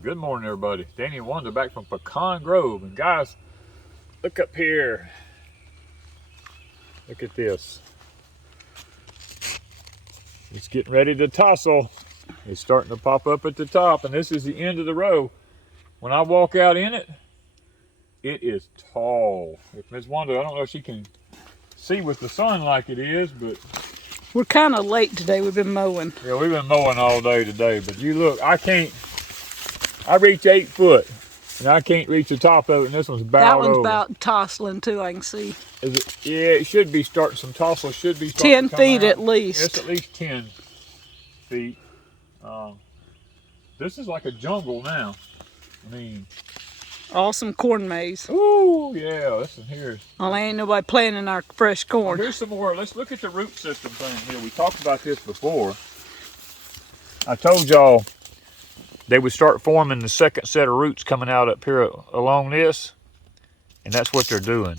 Good morning, everybody. Danny and Wanda back from Pecan Grove. And guys, look up here. Look at this. It's getting ready to tassel. It's starting to pop up at the top, and this is the end of the row. When I walk out in it, it is tall. If Miss Wanda, I don't know if she can see with the sun like it is, but we're kind of late today. We've been mowing. Yeah, we've been mowing all day today. But you look, I reach 8 foot, and I can't reach the top of it, and this one's bowed That one's over. about tossling too, I can see. Is it? Yeah, it should be starting, some tossle should be to 10 starting feet out. at least. It's at least 10 feet. This is like a jungle now. I mean. Awesome corn maze. Ooh, yeah, listen here. Well, ain't nobody planting our fresh corn. Here's some more. Let's look at the root system thing here. We talked about this before. I told y'all they would start forming the second set of roots coming out up here along this, and that's what they're doing.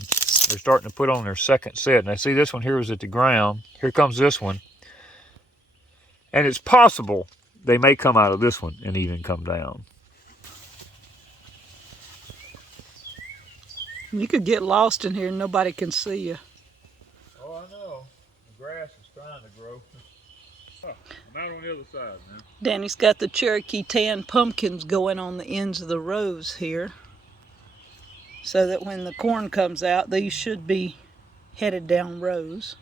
They're starting to put on their second set. Now see, this one here is at the ground. Here comes this one. And it's possible they may come out of this one and even come down. You could get lost in here and nobody can see you. Oh, I know. The grass is trying to grow. Oh, I'm out on the other side now. Danny's got the Cherokee tan pumpkins going on the ends of the rows here, so that when the corn comes out, these should be headed down rows.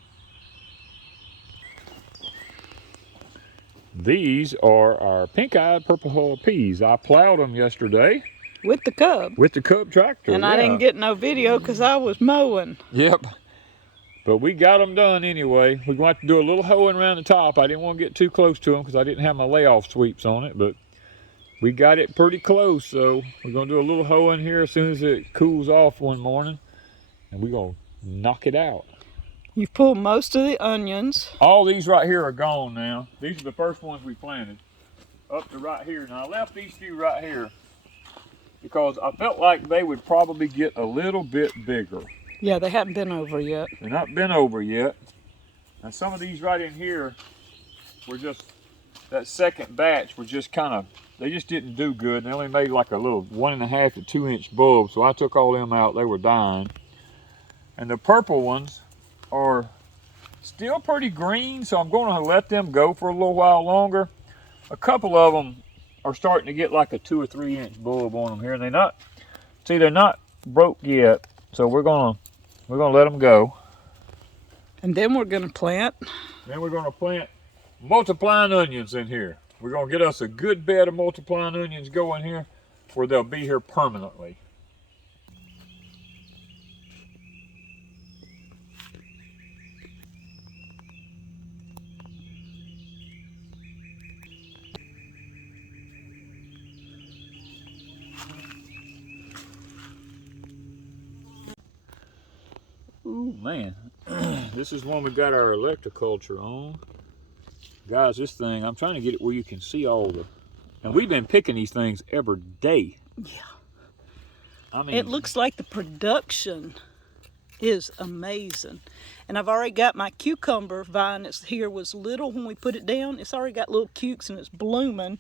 These are our pink-eyed purple hull peas. I plowed them yesterday. With the cub. With the cub tractor, and yeah. I didn't get no video because I was mowing. Yep. But we got them done anyway. We're going to have to do a little hoeing around the top. I didn't want to get too close to them because I didn't have my layoff sweeps on it. But we got it pretty close. So we're going to do a little hoeing here as soon as it cools off one morning. And we're going to knock it out. You've pulled most of the onions. All these right here are gone now. These are the first ones we planted. Up to right here. Now I left these few right here because I felt like they would probably get a little bit bigger. Yeah, they haven't been over yet. They're not been over yet. And some of these right in here were just, that second batch were just kind of, they just didn't do good. They only made like a little 1.5 to 2 inch bulb. So I took all them out, they were dying. And the purple ones are still pretty green, so I'm going to let them go for a little while longer. A couple of them are starting to get like a 2 or 3 inch bulb on them here, and they're not broke yet. So we're gonna let them go. And then we're gonna plant. Then we're gonna plant multiplying onions in here. We're gonna get us a good bed of multiplying onions going here, where they'll be here permanently. Ooh, man, this is one we got our electroculture on. Guys, this thing, I'm trying to get it where you can see all the, and we've been picking these things every day. Yeah. I mean, it looks like the production is amazing. And I've already got my cucumber vine. It's here was little when we put it down. It's already got little cukes and it's blooming.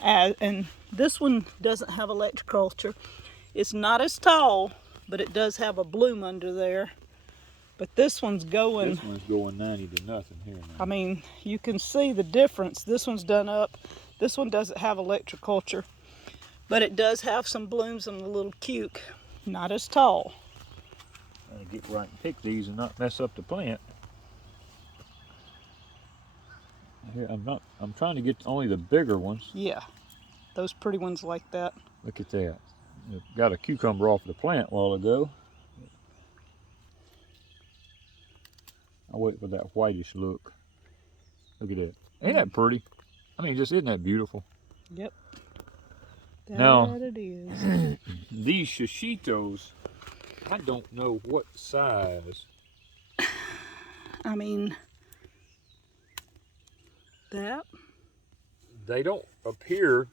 And this one doesn't have electroculture. It's not as tall, but it does have a bloom under there. But this one's going... This one's going 90 to nothing here now. I mean, you can see the difference. This one's done up. This one doesn't have electroculture. But it does have some blooms and a little cuke. Not as tall. I'm going to get right and pick these and not mess up the plant. Here, I'm trying to get only the bigger ones. Yeah, those pretty ones like that. Look at that. Got a cucumber off the plant a while ago. I'll wait for that whitish look. Look at that. Ain't that pretty? I mean, just isn't that beautiful? Yep. Now, it is. These shishitos, I don't know what size. I mean, that. They don't appear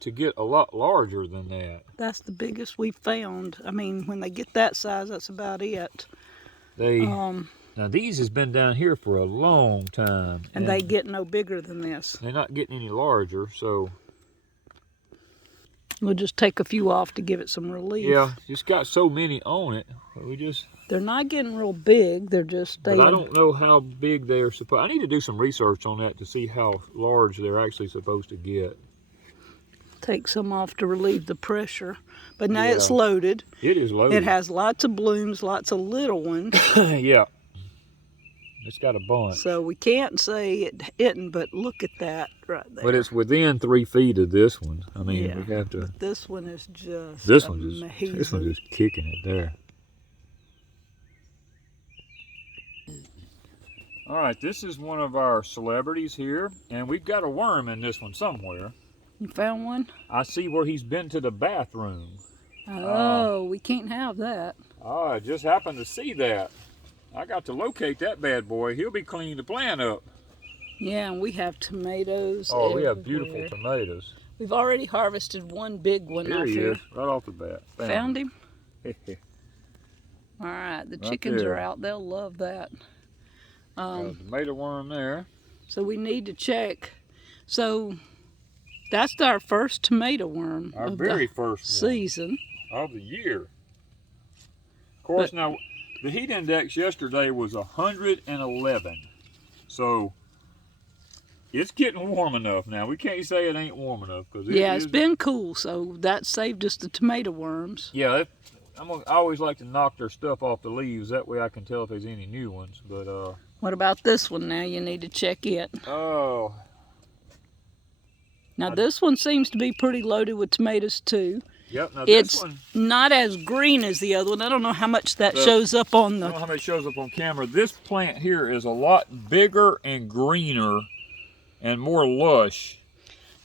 to get a lot larger than that. That's the biggest we've found. I mean, when they get that size, that's about it. Now these has been down here for a long time. And they get no bigger than this. They're not getting any larger, so We'll just take a few off to give it some relief. Yeah, just got so many on it. We just. They're not getting real big. They're just staying. But I don't know how big they're supposed. I need to do some research on that to see how large they're actually supposed to get. Take some off to relieve the pressure. But now Yeah. it's loaded. It is loaded. It has lots of blooms, lots of little ones. Yeah. It's got a bunch. So we can't say it isn't, but look at that right there. But it's within 3 feet of this one. I mean, Yeah, we have to. but this one is just This amazing. one's just kicking it there. All right, this is one of our celebrities here, and we've got a worm in this one somewhere. You found one? I see where he's been to the bathroom. Oh, we can't have that. Oh, I just happened to see that. I got to locate that bad boy. He'll be cleaning the plant up. Yeah, and we have tomatoes. Oh, we have everywhere. beautiful tomatoes. We've already harvested one big one Here out he here. is, right off the bat. Found him? him. All right, the Right chickens there. are out. They'll love that. Got a tomato worm there. So we need to check. So that's our first tomato worm Our of very the first one season. of the year. Of course, now the heat index yesterday was 111. So it's getting warm enough now. We can't say it ain't warm enough because Yeah, it's been cool, so that saved us the tomato worms. Yeah, I always like to knock their stuff off the leaves. That way I can tell if there's any new ones. But What about this one now? You need to check it. oh, Now this one seems to be pretty loaded with tomatoes too. yep. Now It's this one, not as green as the other one. I don't know how much that The- shows up on I don't know the... how much shows up on camera. This plant here is a lot bigger and greener and more lush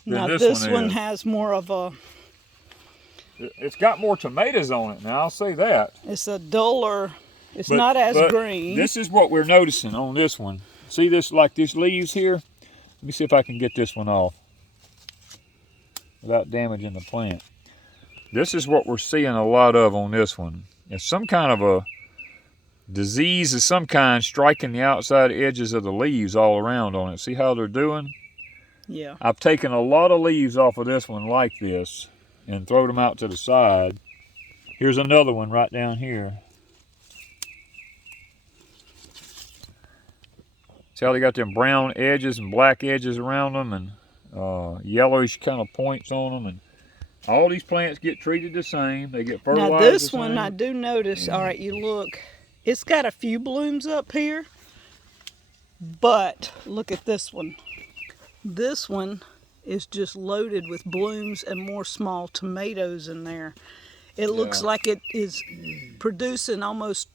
than Now this one is. has more of a... It's got more tomatoes on it now, I'll say that. It's a duller... It's But- not as but green. This is what we're noticing on this one. See this, like these leaves here? Let me see if I can get this one off without damaging the plant. This is what we're seeing a lot of on this one. It's some kind of a disease of some kind striking the outside edges of the leaves all around on it. See how they're doing? Yeah. I've taken a lot of leaves off of this one like this and thrown them out to the side. Here's another one right down here. See how they got them brown edges and black edges around them and yellowish kind of points on them, and all these plants get treated the same. They get fertilized Now this the one, same. I do notice, all right, you look, it's got a few blooms up here, but look at this one. This one is just loaded with blooms and more small tomatoes in there. It looks Yeah. like it is producing almost,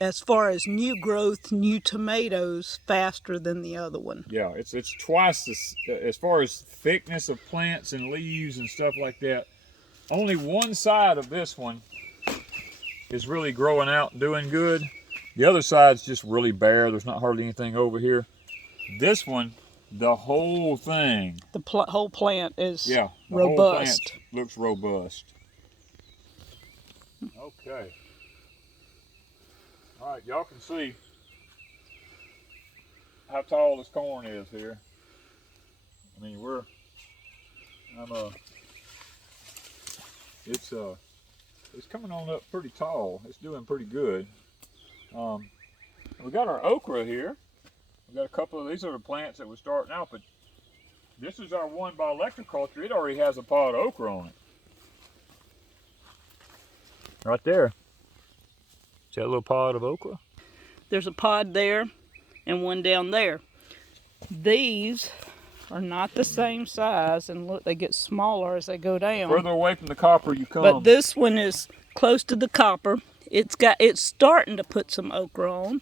as far as new growth, new tomatoes faster than the other one. Yeah, it's twice as far as thickness of plants and leaves and stuff like that. Only one side of this one is really growing out and doing good. The other side's just really bare. There's not hardly anything over here. This one, the whole thing. The whole plant is Yeah, the whole plant robust. looks robust. Okay. All right, y'all can see how tall this corn is here. I mean, it's coming on up pretty tall. It's doing pretty good. We got our okra here. We got a couple of these are the plants that were starting out, but this is our one by electroculture. It already has a pod of okra on it. Right there. See that little pod of okra? There's a pod there and one down there. These are not the same size, and look, they get smaller as they go down. Further away from the copper you come. But this one is close to the copper. It's starting to put some okra on.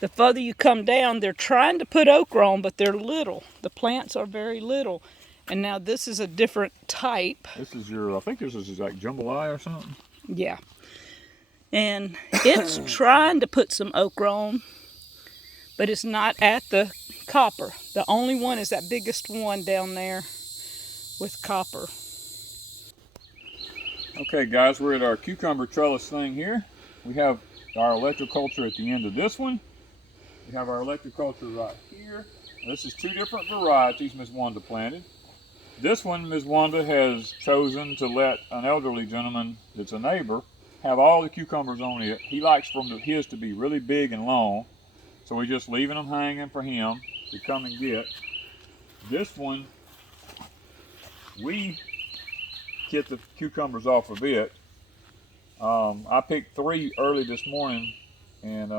The further you come down, they're trying to put okra on, but they're little. The plants are very little. And now this is a different type. This is your, I think this is like jambalaya or something. Yeah. And it's trying to put some okra on, but it's not at the copper. The only one is that biggest one down there with copper. Okay guys, we're at our cucumber trellis thing here. We have our electroculture at the end of this one. We have our electroculture right here. This is two different varieties Miss Wanda planted. This one, Ms. Wanda has chosen to let an elderly gentleman that's a neighbor have all the cucumbers on it. He likes his to be really big and long, so we're just leaving them hanging for him to come and get. This one, we get the cucumbers off of it. I picked 3 early this morning, and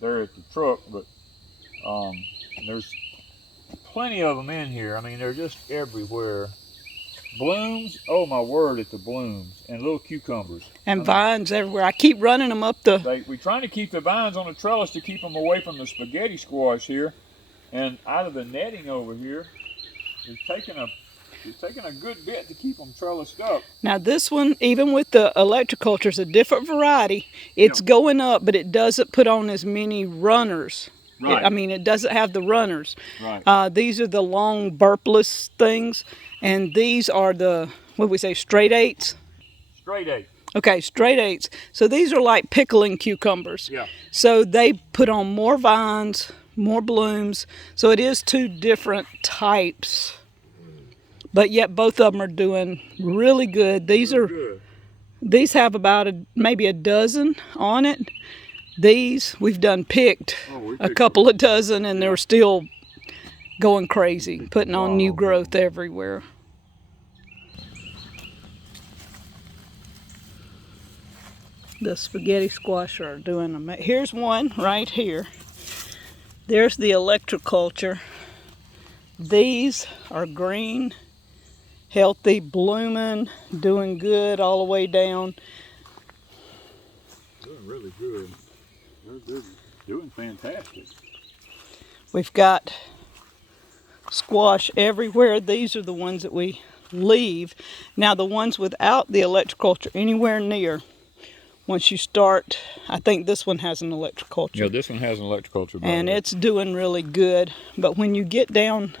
they're at the truck, but there's plenty of them in here. I mean, they're just everywhere. Blooms, oh my word, at the blooms, and little cucumbers. And vines everywhere. I keep running them up the... We're trying to keep the vines on the trellis to keep them away from the spaghetti squash here, and out of the netting over here, it's taking a good bit to keep them trellised up. Now this one, even with the electroculture, is a different variety. It's going up, but it doesn't put on as many runners. Right. I mean, it doesn't have the runners. Right. These are the long burpless things, and these are the, what do we say, straight 8s? Straight 8. Okay, straight 8s. So these are like pickling cucumbers. Yeah. So they put on more vines, more blooms. So it is 2 different types. But yet both of them are doing really good. These have about maybe a dozen on it. These we've done picked a couple of dozen, and they're still going crazy, putting on new growth everywhere. The spaghetti squash are doing amazing. Here's one right here. There's the electroculture. These are green, healthy, blooming, doing good all the way down. Doing really good. They're doing fantastic. We've got squash everywhere. These are the ones that we leave. Now the ones without the electroculture anywhere near, once you start, I think this one has an electroculture. Yeah, this one has an electroculture. And it's doing really good. But when you get down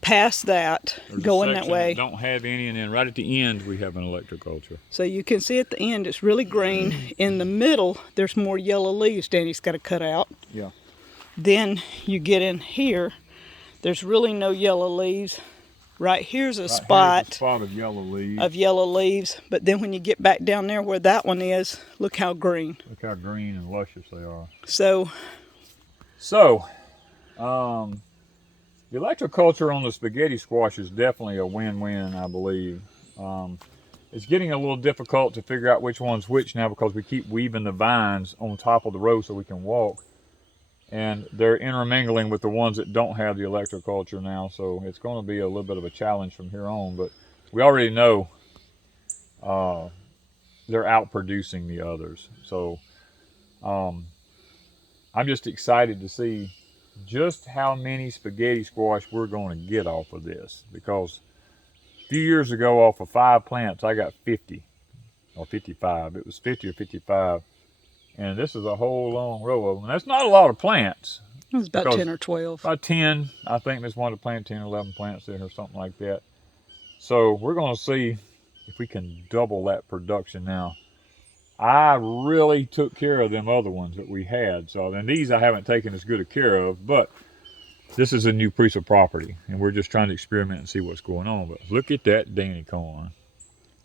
past that, going that way, don't have any, and then right at the end we have an electroculture. So you can see at the end it's really green. In the middle there's more yellow leaves Danny's got to cut out. Yeah. Then you get in here, there's really no yellow leaves. Right here's a spot of yellow leaves. But then when you get back down there where that one is, look how green. Look how green and luscious they are. So the electroculture on the spaghetti squash is definitely a win-win, I believe. It's getting a little difficult to figure out which one's which now because we keep weaving the vines on top of the row so we can walk. And they're intermingling with the ones that don't have the electroculture now, so it's going to be a little bit of a challenge from here on. But we already know they're outproducing the others. So I'm just excited to see just how many spaghetti squash we're going to get off of this, because a few years ago off of 5 plants I got 50 or 55. It was 50 or 55, and this is a whole long row of them. That's not a lot of plants. It was about 10 or 12. About 10. I think Miss Wanda planted 10 or 11 plants in or something like that. So we're going to see if we can double that production now. I really took care of them other ones that we had. So then these I haven't taken as good a care of, but this is a new piece of property, and we're just trying to experiment and see what's going on. But look at that Danny corn.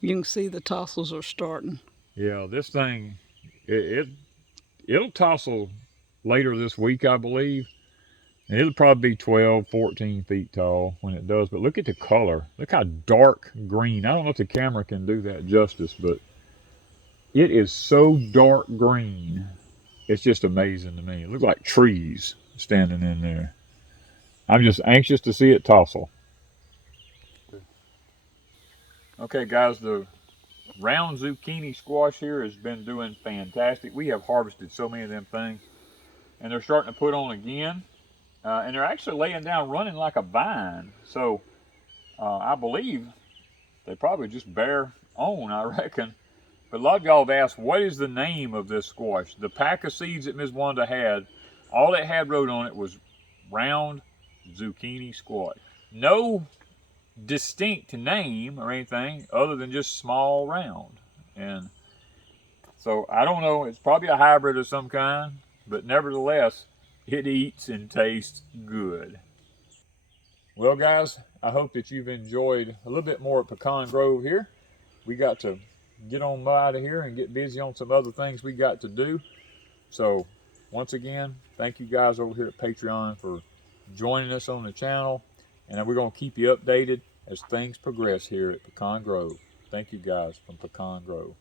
You can see the tassels are starting. Yeah, this thing, it'll tassel later this week, I believe. And it'll probably be 12, 14 feet tall when it does. But look at the color. Look how dark green. I don't know if the camera can do that justice, but it is so dark green. It's just amazing to me. It looks like trees standing in there. I'm just anxious to see it tassel. Okay, guys, the round zucchini squash here has been doing fantastic. We have harvested so many of them things, and they're starting to put on again. And they're actually laying down running like a vine. So I believe they probably just bear on, I reckon. But a lot of y'all have asked, what is the name of this squash? The pack of seeds that Ms. Wanda had, all it had wrote on it was round zucchini squash. No distinct name or anything other than just small round. And so I don't know, it's probably a hybrid of some kind, but nevertheless, it eats and tastes good. Well, guys, I hope that you've enjoyed a little bit more at Pecan Grove here. We got to get on out of here and get busy on some other things we got to do. So once again, thank you guys over here at Patreon for joining us on the channel, and we're going to keep you updated as things progress here at Pecan Grove. Thank you guys from Pecan Grove.